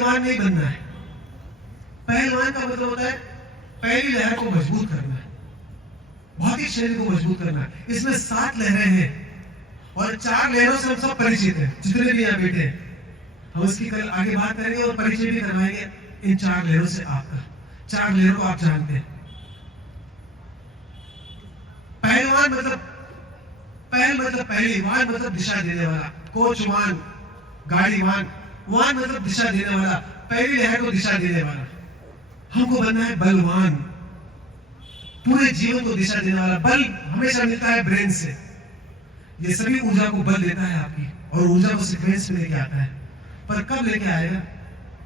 पहलवान नहीं बनना है। पहलवान का मतलब होता है पहली लहर को मजबूत करना है, भौतिक शरीर को मजबूत करना है। इसमें 7 लहरें हैं और 4 लहरों से हम सब परिचित हैं, जितने भी यहाँ बैठे हैं। हम इसकी कल आगे बात करेंगे और परिचय भी करवाएंगे इन 4 लहरों से आपका। 4 लहरों को आप जानते हैं। पहलवान मतलब पहल मतलब पहली, वान मतलब दिशा देने वाला, कोचवान गाड़ीवान, वान मतलब दिशा देने वाला, पहली लहर को दिशा देने वाला। हमको बनना है बलवान, पूरे जीवन को दिशा देने वाला। बल हमेशा मिलता है ब्रेन से। ये सभी ऊर्जा को बल देता है आपकी, और ऊर्जा को सीक्वेंस में लेके आता है। पर कब लेके आएगा?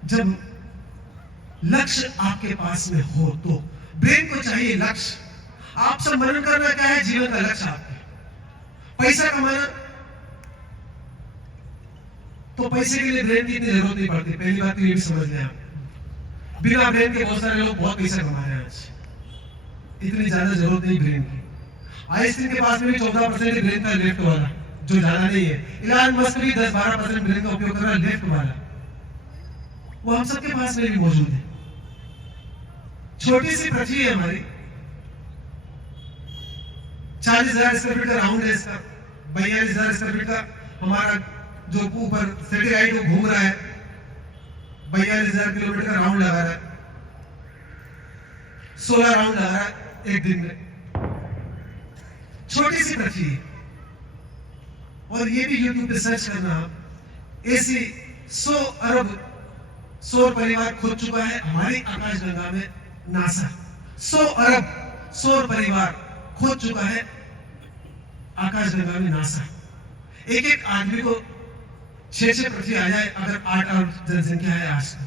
जब लक्ष्य आपके पास में हो। तो ब्रेन को चाहिए लक्ष्य। आप सब मनन करना क्या है जीवन का लक्ष्य आपके? पैसा कमाना, तो पैसे के लिए ब्रेन की इतनी जरूरत नहीं पड़ती। पहली बात तो ये भी समझ लें आप, बिना ब्रेन के बहुत सारे लोग बहुत पैसा कमा रहे हैं आज। इतनी ज्यादा जरूरत नहीं ब्रेन की। आइंस्टीन के पास में भी 14% ब्रेन था, लेफ्ट वाला, जो ज्यादा नहीं है। इलान मस्क भी 10-12% ब्रेन का उपयोग कर रहा है, लेफ्ट वाला। वो हम सबके पास में भी मौजूद है। छोटी सी पृथ्वी है हमारी, 40,000 स्क्वायर फीट का राउंड है इसका, 42,000 स्क्वायर फीट का हमारा जो ऊपर सैटेलाइट वो घूम रहा है, 42,000 किलोमीटर का राउंड लगा रहा है, 16 राउंड लगा रहा है एक दिन में। छोटी सी पृथ्वी है। और ये भी यूट्यूब पे सर्च करना, ऐसी 100 अरब सौर परिवार खोज चुका है हमारी आकाशगंगा में नासा। 100 अरब सौर परिवार खोज चुका है आकाशगंगा में नासा। एक एक आदमी को 6 पृथ्वी आ जाए अगर 8 अरब जनसंख्या है आज की।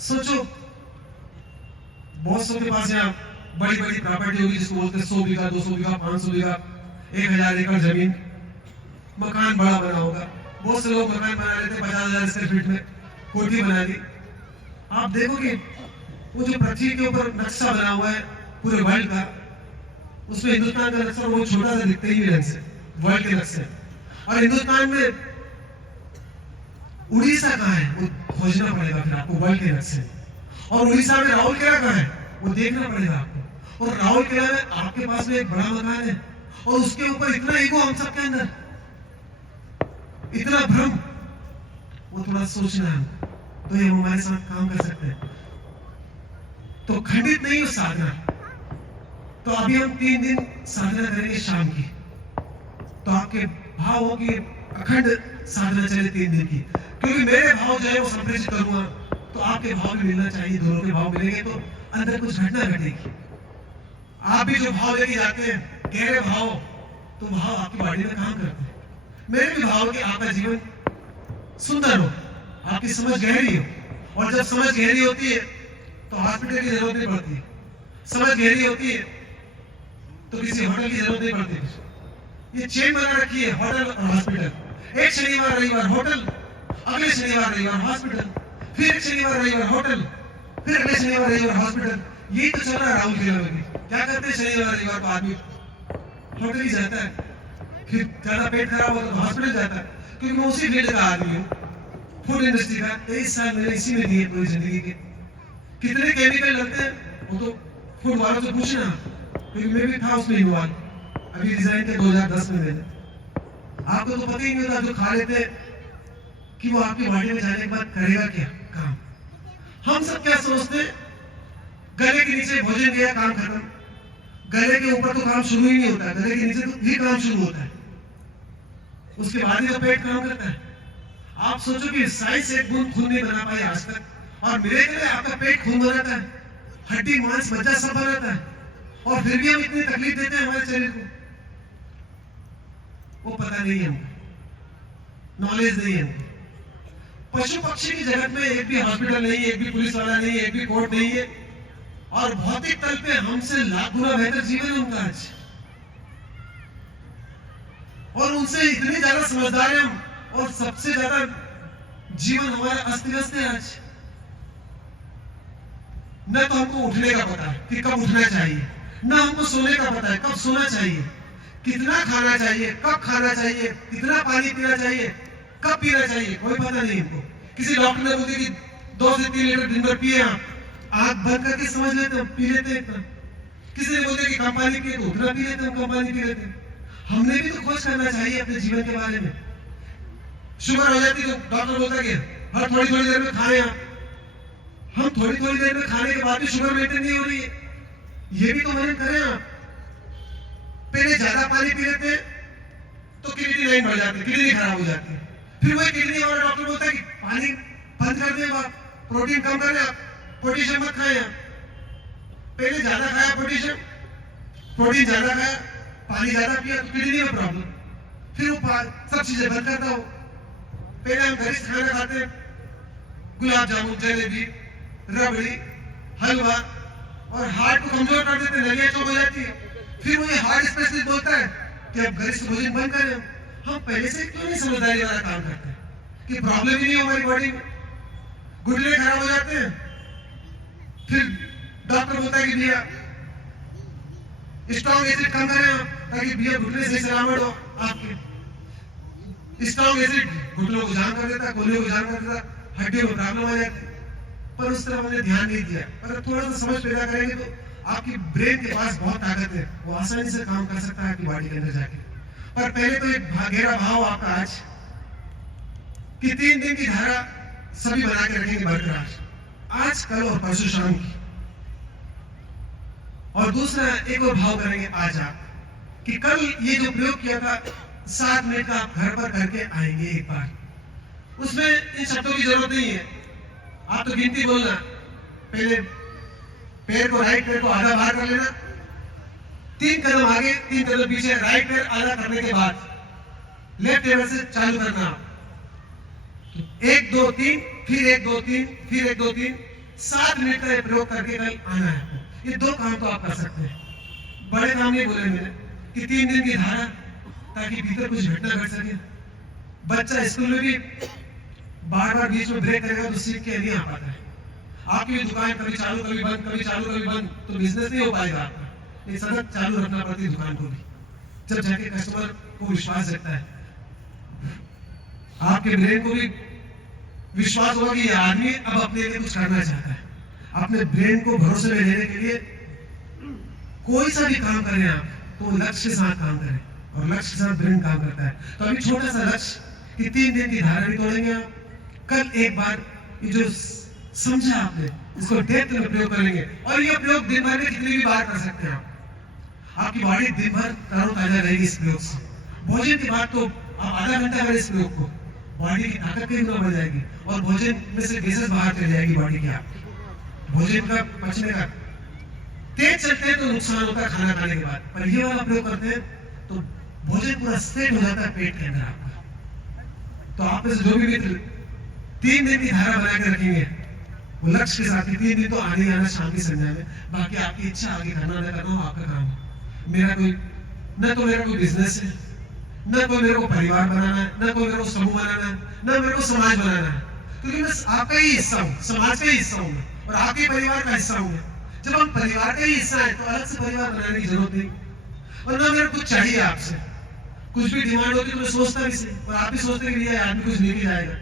सोचो, बहुत सौ के पास यहाँ बड़ी बड़ी प्रॉपर्टी होगी, जिसको बोलते हैं 100 बीघा, 200 बीघा, 500 बीघा, 1000 एकड़ जमीन, मकान बड़ा बना होगा। बहुत से लोग मकान बना लेते 50,000 स्क्वायर फीट में, कोठी बना ली। आप देखोगे वो जो पृथ्वी के ऊपर नक्शा बना हुआ है पूरे वर्ल्ड का, उसमें हिंदुस्तान का नक्शा बहुत छोटा सा दिखता ही रंग से, वर्ल्ड के नक्शे। और हिंदुस्तान में उड़ीसा कहाँ है वो खोजना पड़ेगा फिर आपको वर्ल्ड के नक्शे। और उड़ीसा में राउरकेला कहाँ है वो देखना पड़ेगा आपको। और राउरकेला में आपके पास में एक बड़ा मकान है, और उसके ऊपर इतना ईगो हम सबके अंदर, इतना भ्रम, वो थोड़ा सोचना है तो ये हमारे साथ काम कर सकते हैं। तो खंडित नहीं हो साधना। तो अभी हम 3 दिन साधना करेंगे शाम की, तो आपके भाव हो कि अखंड साधना चले 3 दिन की। क्योंकि मेरे भाव जो है वो संप्रेषित करूंगा, तो आपके भाव भी मिलना चाहिए। दोनों के भाव मिलेंगे तो अंदर कुछ घटना घटेगी। आप भी जो भाव लेके जाते हैं गहरे भाव, तो भाव आपकी बॉडी में काम करते हैं। मेरे भी भाव कि आपका जीवन सुंदर हो, आपकी समझ गहरी हो। और जब समझ गहरी होती है तो हॉस्पिटल की जरूरत नहीं पड़ती। समझ गहरी होती है तो किसी होटल की जरूरत नहीं पड़ती। ये चेन बना रखी है होटल और हॉस्पिटल। एक शनिवार रविवार होटल, अगले शनिवार रविवार हॉस्पिटल, फिर एक शनिवार रविवार होटल, फिर अगले शनिवार रविवार हॉस्पिटल। यही तो चल रहा है राउरकेला में। क्या करते हैं शनिवार रविवार को आदमी होटल ही जाता है, फिर ज्यादा पेट खराब होता तो हॉस्पिटल जाता है। क्योंकि मैं उसी फील्ड का आदमी हूँ, फूड इंडस्ट्री का। 23 साल मैंने इसी में दिए पूरी जिंदगी के। कितने केमिकल लगते हैं वो तो फूड वालों से पूछना, क्योंकि मैं भी था उसमें इन्वॉल्व। अभी रिजाइन किया 2010 में मैंने। आपको तो पता ही नहीं होता जो खा लेते कि वो आपकी बॉडी में जाने के बाद करेगा क्या काम। हम सब क्या सोचते हैं, गले के नीचे भोजन गया काम खत्म, गले के ऊपर तो काम शुरू ही नहीं होता, गले के नीचे तो ही काम शुरू होता है, उसके बाद ही तो पेट काम करता है। आप सोचो कि साइंस एक बूंद खून नहीं बना पाई आज तक, और मिरेकल है आपका पेट खून बनाता है, हड्डी मांस मज्जा सब बनाता है, और फिर भी हम इतनी तकलीफ देते हैं हमारे शरीर को। वो पता नहीं है हमको, नॉलेज नहीं है हमको। पशु पक्षी की जगत में एक भी हॉस्पिटल नहीं है, एक भी पुलिस वाला नहीं है, एक भी कोर्ट नहीं है, और भौतिक तल पे हमसे लाख गुना बेहतर जीवन है उनका आज। और उनसे इतने ज्यादा समझदार हैं हम, और सबसे ज्यादा जीवन हमारा अस्त व्यस्त है आज। न तो हमको उठने का पता है कि कब उठना चाहिए, न हमको सोने का पता है कब सोना चाहिए, कितना खाना चाहिए, कब खाना चाहिए, कितना पानी पीना चाहिए, कब पीना चाहिए कोई पता नहीं इनको। किसी डॉक्टर ने बोल दिया कि 2 से 3 लीटर दिन भर पिए आप, आंख बंद करके समझ लेते हैं, पी लेते हैं इतना। किसी ने बोल दिया कि कम पानी पिए तो उतना पी लेते हैं, कम पानी पी लेते हैं। हमने भी तो खोज करना चाहिए अपने जीवन के बारे में। शुगर हो जाती तो डॉक्टर बोलता कि हर थोड़ी थोड़ी देर में खाएं आप। हम थोड़ी थोड़ी देर में खाने के बाद भी शुगर मेंटेन नहीं हो रही है, ये भी तो मदद करें आप। पहले ज्यादा पानी पी लेते हैं तो किडनी लाइन बढ़ जाती है, किडनी खराब हो जाती है। फिर वही किडनी वाला डॉक्टर बोलता है कि पानी बंद कर दें आप, प्रोटीन कम करें आप, पोटेशियम मत खाएं आप। पहले ज्यादा खाया पोटेशियम, प्रोटीन ज्यादा खाया, पानी ज्यादा पिया तो किडनी में प्रॉब्लम, फिर वो सब चीजें बंद करता हो। पहले हम घर से खाना खाते हैं, गुलाब जामुन, जलेबी, रबड़ी, हलवा, और हार्ट को कमजोर कर देते हैं, नलियां चौक हो जाती है। फिर वो ये हार्ट स्पेशलिस्ट बोलता है कि अब घर से भोजन बंद करें। हम पहले से क्यों नहीं समझदारी वाला काम करते हैं कि प्रॉब्लम ही नहीं हमारी बॉडी में, घुटने खराब हो जाते हैं। फिर डॉक्टर बोलता है कि भैया स्ट्रॉन्ग एसिड कम करें आप, ताकि भैया घुटने से सलामत हो आपके। स्ट्रॉन्ग एसिड घुटनों को जाम कर देता, कोलियों को जाम कर देता, हड्डियों में प्रॉब्लम आ जाती। पर उस तरफ हमने ध्यान नहीं दिया। अगर थोड़ा सा समझ पैदा करेंगे तो आपकी ब्रेन के पास बहुत ताकत है, वो आसानी से काम कर सकता है आपकी बॉडी के अंदर जाके। पर पहले तो एक गहरा भाव आपका आज कि 3 दिन की धारा सभी बना के रखेंगे बरकरार, आज, कल और परसों शाम की। और दूसरा एक और भाव करेंगे आज आप कि कल ये जो प्रयोग किया था 7 मिनट का आप घर पर करके आएंगे एक बार। उसमें इन शब्दों की जरूरत नहीं है, आप तो गिनती बोलना। पहले पैर को, राइट पैर को आधा बाहर कर लेना, 3 कदम आगे 3 कदम पीछे, राइट पैर आधा करने के बाद लेफ्ट पैर से चालू करना। 1 2 3, फिर 1 2 3, फिर 1 2 3, 7 मिनट का प्रयोग करके कल आना है। ये 2 काम तो आप कर सकते हैं, बड़े काम नहीं बोले मैंने कि 3 दिन की धारा, ताकि भीतर कुछ घटना घट सके। बच्चा स्कूल में भी बार बार बीच में ब्रेक करेगा तो सीख के नहीं आ पाता है। आपकी भी दुकान कभी चालू कभी बंद, कभी चालू कभी बंद, तो बिजनेस नहीं हो पाएगा आपका। ये सतत चालू रखना पड़ती है दुकान को भी, जब जाके कस्टमर को विश्वास रहता है, आपके ब्रेन को भी विश्वास होगा कि ये आदमी अब अपने लिए कुछ करना चाहता है। अपने ब्रेन को भरोसे में लेने के लिए कोई सा भी काम करें आप तो लक्ष्य के साथ काम करें, और लक्ष्य के साथ ब्रेन काम करता है। तो अभी छोटा सा लक्ष्य कि 3 दिन की धारा भी तोड़ेंगे आप। कल एक बार ये जो समझा आपने, इसको डेप्थ में प्रयोग करेंगे, और ये प्रयोग दिन भर में कितनी भी बार कर सकते हैं आप। आपकी बॉडी दिन भर तरोताजा रहेगी इस प्रयोग से। भोजन के बाद तो आप आधा घंटा करें इस प्रयोग को, बॉडी की ताकत भी बढ़ जाएगी, और भोजन में से गैसेस बाहर चली जाएगी बॉडी की। आपकी भोजन का पचने का तेज चलते हैं तो नुकसान होता है खाना खाने के बाद, पर ये वाला प्रयोग करते हैं तो भोजन पूरा सेट हो जाता है पेट के अंदर आपका। तो आप में से जो भी मित्र 3 दिन की धारा बना के रखेंगे, वो लक्ष्य के साथ 3 दिन तो आने ही आना शाम की संध्या में, बाकी आपकी इच्छा आगे करना न करना हो आपका काम है। मेरा कोई बिजनेस है, न कोई मेरे को परिवार बनाना है, न कोई मेरे को समूह बनाना है, न मेरे को समाज बनाना है, क्योंकि मैं आपका ही हिस्सा हूँ, समाज का ही हिस्सा हूँ और आपके परिवार का हिस्सा हूँ। जब हम परिवार का ही हिस्सा है तो अलग से परिवार बनाने की जरूरत नहीं। वरना मेरा कुछ चाहिए आपसे, कुछ भी डिमांड होती तो मैं सोचता भी सही, और आप भी सोचते कि ये आदमी कुछ लेके जाएगा,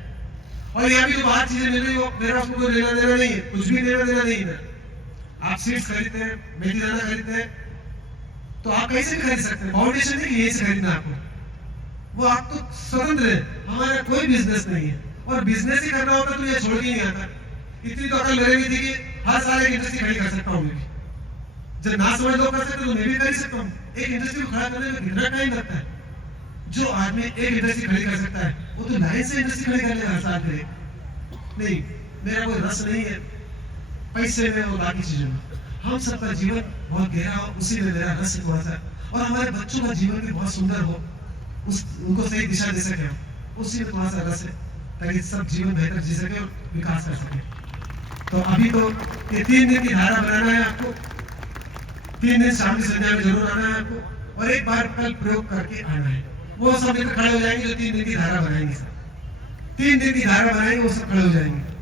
और यहाँ भी जो बाहर चीजें मिल रही हो मेरा उसको कोई लेना देना नहीं है, कुछ भी लेना देना नहीं है। आप सीड्स खरीदते हैं, मेथी दाना खरीदते हैं, तो आप कैसे भी खरीद सकते हैं, फाउंडेशन नहीं कि यही से खरीदना आपको, वो आप तो स्वतंत्र है। हमारा कोई बिजनेस नहीं है, और बिजनेस ही करना होता तो ये छोड़ के नहीं आता। इतनी तो अकल मेरे भी थी कि हर साल एक इंडस्ट्री खड़ी कर सकता हूँ मैं भी। जब ना समझ लोग कर सकते तो मैं भी कर सकता हूँ। एक इंडस्ट्री को खड़ा करने में कितना टाइम लगता है। जो आदमी एक इंडस्ट्री खड़ी कर सकता है वो तो लाइन से इंडस्ट्री खड़ी कर लेगा हर साल के लिए। नहीं, मेरा कोई रस नहीं है पैसे में और बाकी चीजों में। हम सबका जीवन बहुत गहरा हो, उसी में मेरा रस है बहुत सा, और हमारे बच्चों का जीवन भी बहुत सुंदर हो, उनको सही दिशा दे सके, उसी में थोड़ा सा रस है, ताकि सब जीवन बेहतर जी सके और विकास कर सके। तो अभी तो ये 3 दिन की धारा बनाना है आपको, 3 दिन शाम की संध्या में जरूर आना है आपको, और एक बार कल प्रयोग करके आना है। वो सब मित्र खड़े हो जाएंगे जो 3 दिन की धारा बनाएंगे। सब 3 दिन की धारा बनाएंगे, वो सब खड़े हो जाएंगे।